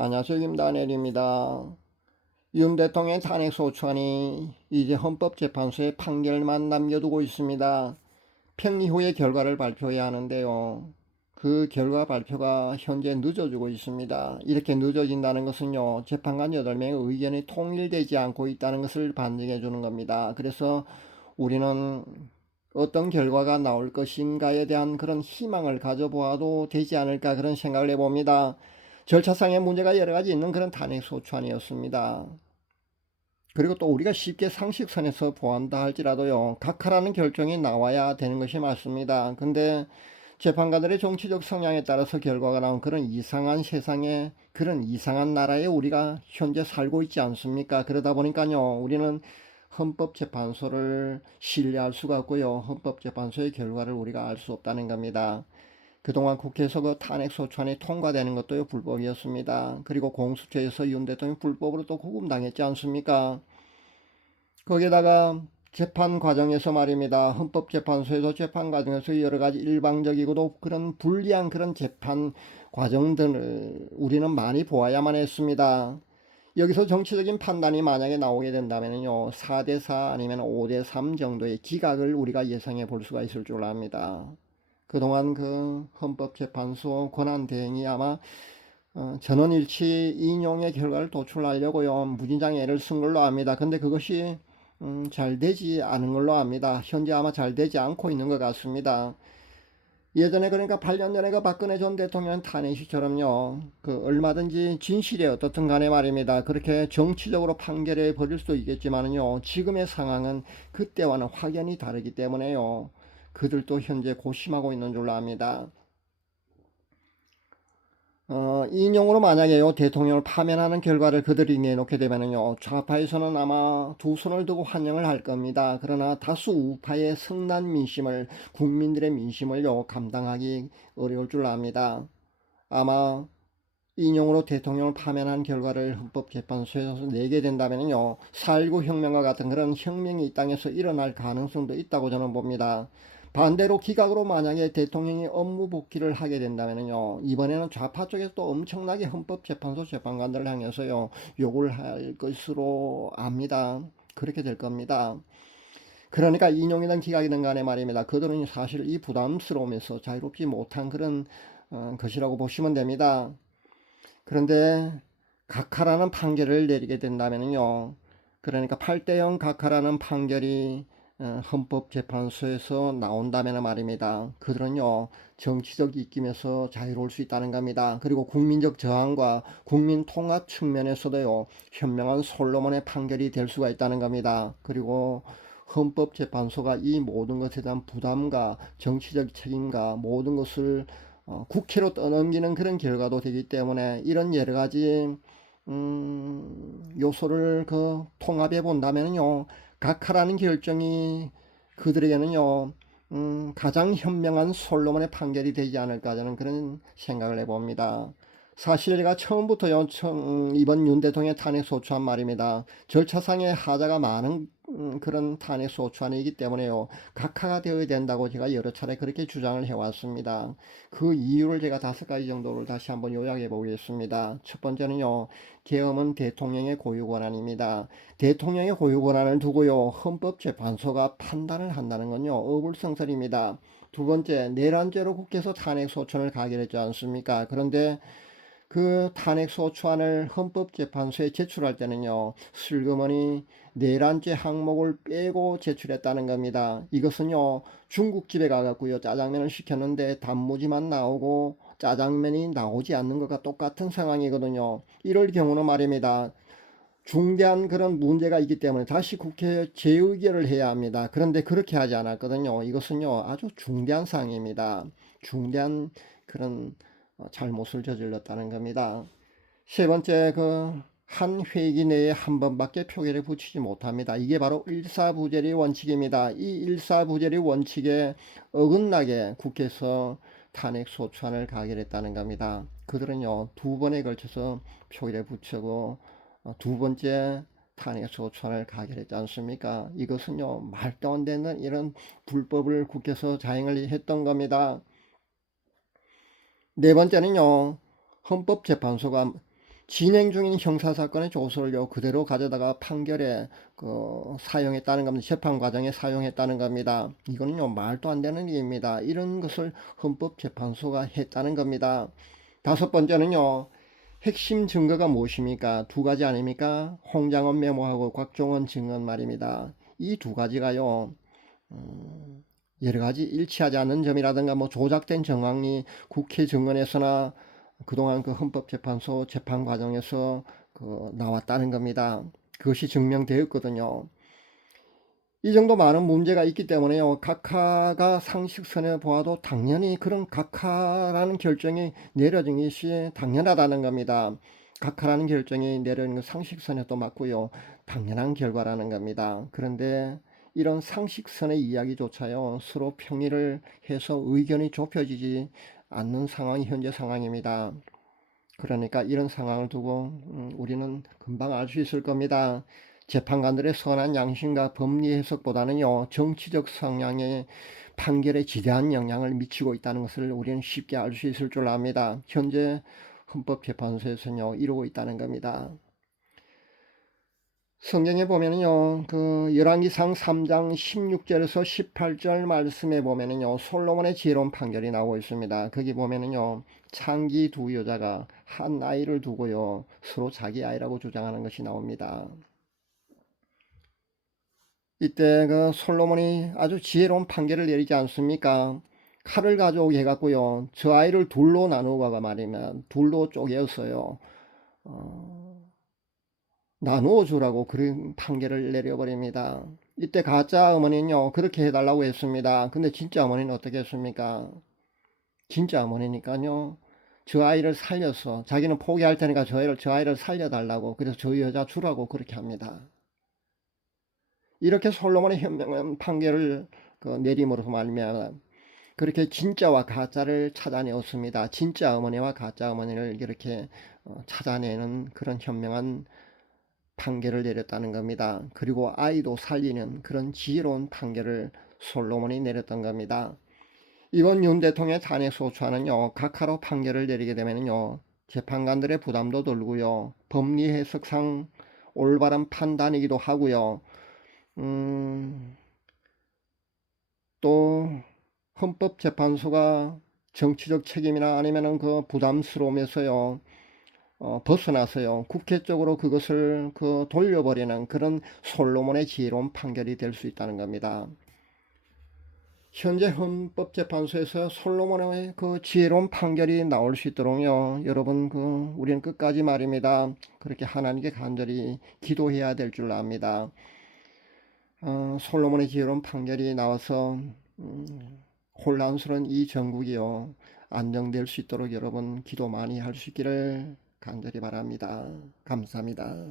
안녕하세요. 김다넬입니다. 윤 대통령의 탄핵 소추안이 이제 헌법재판소에 판결만 남겨두고 있습니다. 평리 후에 결과를 발표해야 하는데요. 그 결과 발표가 현재 늦어지고 있습니다. 이렇게 늦어진다는 것은요, 재판관 8명의 의견이 통일되지 않고 있다는 것을 반증해 주는 겁니다. 그래서 우리는 어떤 결과가 나올 것인가에 대한 그런 희망을 가져보아도 되지 않을까, 그런 생각을 해봅니다. 절차상의 문제가 여러 가지 있는 그런 탄핵 소추안이었습니다. 그리고 또 우리가 쉽게 상식선에서 보한다 할지라도요, 각하라는 결정이 나와야 되는 것이 맞습니다. 근데 재판관들의 정치적 성향에 따라서 결과가 나온 그런 이상한 세상에, 그런 이상한 나라에 우리가 현재 살고 있지 않습니까? 그러다 보니까요, 우리는 헌법재판소를 신뢰할 수가 없고요, 헌법재판소의 결과를 우리가 알 수 없다는 겁니다. 그동안 국회에서 그 탄핵소추안이 통과되는 것도 불법이었습니다. 그리고 공수처에서 윤 대통령이 불법으로 또 구금당했지 않습니까? 거기에다가 재판 과정에서 말입니다. 헌법재판소에서 재판 과정에서 여러 가지 일방적이고도 그런 불리한 그런 재판 과정들을 우리는 많이 보아야만 했습니다. 여기서 정치적인 판단이 만약에 나오게 된다면요, 4대4 아니면 5대3 정도의 기각을 우리가 예상해 볼 수가 있을 줄 압니다. 그동안 그 헌법재판소 권한대행이 아마 전원일치 인용의 결과를 도출하려고요, 무진장애를 쓴 걸로 압니다. 근데 그것이 잘 되지 않은 걸로 압니다. 현재 아마 잘 되지 않고 있는 것 같습니다. 예전에, 그러니까 8년 전에 그 박근혜 전 대통령 탄핵 시처럼요, 그 얼마든지 진실이 어떻든 간에 말입니다, 그렇게 정치적으로 판결해 버릴 수도 있겠지만요, 지금의 상황은 그때와는 확연히 다르기 때문에요, 그들도 현재 고심하고 있는 줄로 압니다. 인용으로 만약에요, 대통령을 파면하는 결과를 그들이 내놓게 되면요, 좌파에서는 아마 두 손을 두고 환영을 할 겁니다. 그러나 다수 우파의 성난 민심을, 국민들의 민심을요, 감당하기 어려울 줄 압니다. 아마 인용으로 대통령을 파면한 결과를 헌법재판소에서 내게 된다면요, 4.19 혁명과 같은 그런 혁명이 이 땅에서 일어날 가능성도 있다고 저는 봅니다. 반대로 기각으로 만약에 대통령이 업무 복귀를 하게 된다면요, 이번에는 좌파 쪽에서 또 엄청나게 헌법재판소 재판관들을 향해서요, 욕을 할 것으로 압니다. 그렇게 될 겁니다. 그러니까 인용이든 기각이든 간에 말입니다, 그들은 사실 이 부담스러움에서 자유롭지 못한 그런 것이라고 보시면 됩니다. 그런데 각하라는 판결을 내리게 된다면요, 그러니까 8대0 각하라는 판결이 헌법재판소에서 나온다면 말입니다, 그들은요, 정치적 입김에서 자유로울 수 있다는 겁니다. 그리고 국민적 저항과 국민 통합 측면에서도요, 현명한 솔로몬의 판결이 될 수가 있다는 겁니다. 그리고 헌법재판소가 이 모든 것에 대한 부담과 정치적 책임과 모든 것을 국회로 떠넘기는 그런 결과도 되기 때문에, 이런 여러 가지 요소를 그 통합해 본다면요, 각하라는 결정이 그들에게는요, 가장 현명한 솔로몬의 판결이 되지 않을까, 저는 그런 생각을 해봅니다. 사실 제가 처음부터요, 이번 윤 대통령의 탄핵 소추안 말입니다, 절차상의 하자가 많은 그런 탄핵 소추안이기 때문에요, 각하가 되어야 된다고 제가 여러 차례 그렇게 주장을 해왔습니다. 그 이유를 제가 5가지 정도를 다시 한번 요약해 보겠습니다. 첫 번째는요, 계엄은 대통령의 고유 권한입니다. 대통령의 고유 권한을 두고요, 헌법재판소가 판단을 한다는 건요, 어불성설입니다. 두 번째, 내란죄로 국회에서 탄핵 소추안을 가결했지 않습니까? 그런데 그 탄핵 소추안을 헌법재판소에 제출할 때는요, 슬그머니 내란죄 항목을 빼고 제출했다는 겁니다. 이것은요, 중국집에 가갖고요, 짜장면을 시켰는데 단무지만 나오고 짜장면이 나오지 않는 것과 똑같은 상황이거든요. 이럴 경우는 말입니다, 중대한 그런 문제가 있기 때문에 다시 국회에 재의결을 해야 합니다. 그런데 그렇게 하지 않았거든요. 이것은요, 아주 중대한 사항입니다. 중대한 그런 잘못을 저질렀다는 겁니다. 세 번째, 한 회기 내에 한 번밖에 표결에 붙이지 못합니다. 이게 바로 일사부재리 원칙입니다. 이 일사부재리 원칙에 어긋나게 국회에서 탄핵 소추안을 가결했다는 겁니다. 그들은요, 2번에 걸쳐서 표결에 붙이고 두 번째 탄핵 소추안을 가결했지 않습니까? 이것은요, 말도 안 되는 이런 불법을 국회에서 자행을 했던 겁니다. 네 번째는요, 헌법재판소가 진행 중인 형사사건의 조서를요, 그대로 가져다가 판결에 사용했다는 겁니다. 재판 과정에 사용했다는 겁니다. 이거는요, 말도 안 되는 일입니다. 이런 것을 헌법재판소가 했다는 겁니다. 다섯 번째는요, 핵심 증거가 무엇입니까? 두 가지 아닙니까? 홍장원 메모하고 곽종원 증언 말입니다. 이 두 가지가요, 여러 가지 일치하지 않는 점이라든가 뭐 조작된 정황이 국회 증언에서나 그동안 그 헌법재판소 재판 과정에서 나왔다는 겁니다. 그것이 증명되었거든요. 이 정도 많은 문제가 있기 때문에요, 각하가 상식선에 보아도 당연히 그런 각하라는 결정이 내려진 것이 당연하다는 겁니다. 각하라는 결정이 내려진 건 상식선에도 맞고요, 당연한 결과라는 겁니다. 그런데 이런 상식선의 이야기조차요, 서로 평의를 해서 의견이 좁혀지지 않는 상황이 현재 상황입니다. 그러니까 이런 상황을 두고 우리는 금방 알 수 있을 겁니다. 재판관들의 선한 양심과 법리 해석보다는요, 정치적 성향의 판결에 지대한 영향을 미치고 있다는 것을 우리는 쉽게 알 수 있을 줄 압니다. 현재 헌법재판소에서는요, 이루고 있다는 겁니다. 성경에 보면은요, 열왕기상 3장 16절에서 18절 말씀에 보면은요, 솔로몬의 지혜로운 판결이 나오고 있습니다. 거기 보면은요, 창기 두 여자가 한 아이를 두고요, 서로 자기 아이라고 주장하는 것이 나옵니다. 이때 솔로몬이 아주 지혜로운 판결을 내리지 않습니까? 칼을 가져오게 해갖고요, 저 아이를 둘로 나누어가 말이면 둘로 쪼개었어요. 나누어 주라고 그런 판결을 내려버립니다. 이때 가짜 어머니는요, 그렇게 해달라고 했습니다. 근데 진짜 어머니는 어떻게 했습니까? 진짜 어머니니까요, 저 아이를 살려서 자기는 포기할 테니까 저 아이를 살려달라고, 그래서 저 여자 주라고 그렇게 합니다. 이렇게 솔로몬의 현명한 판결을 내림으로서 말미암아 그렇게 진짜와 가짜를 찾아내었습니다. 진짜 어머니와 가짜 어머니를 이렇게 찾아내는 그런 현명한 판결을 내렸다는 겁니다. 그리고 아이도 살리는 그런 지혜로운 판결을 솔로몬이 내렸던 겁니다. 이번 윤 대통령의 탄핵 소추안은요, 각하로 판결을 내리게 되면요, 재판관들의 부담도 들고요, 법리 해석상 올바른 판단이기도 하고요, 또 헌법재판소가 정치적 책임이나 아니면은 그 부담스러움에서요, 벗어나서요, 국회 쪽으로 그것을 돌려버리는 그런 솔로몬의 지혜로운 판결이 될 수 있다는 겁니다. 현재 헌법재판소에서 솔로몬의 지혜로운 판결이 나올 수 있도록요, 여러분 우리는 끝까지 말입니다, 그렇게 하나님께 간절히 기도해야 될 줄 압니다. 솔로몬의 지혜로운 판결이 나와서 혼란스러운 이 전국이요, 안정될 수 있도록 여러분 기도 많이 할 수 있기를 간절히 바랍니다. 감사합니다.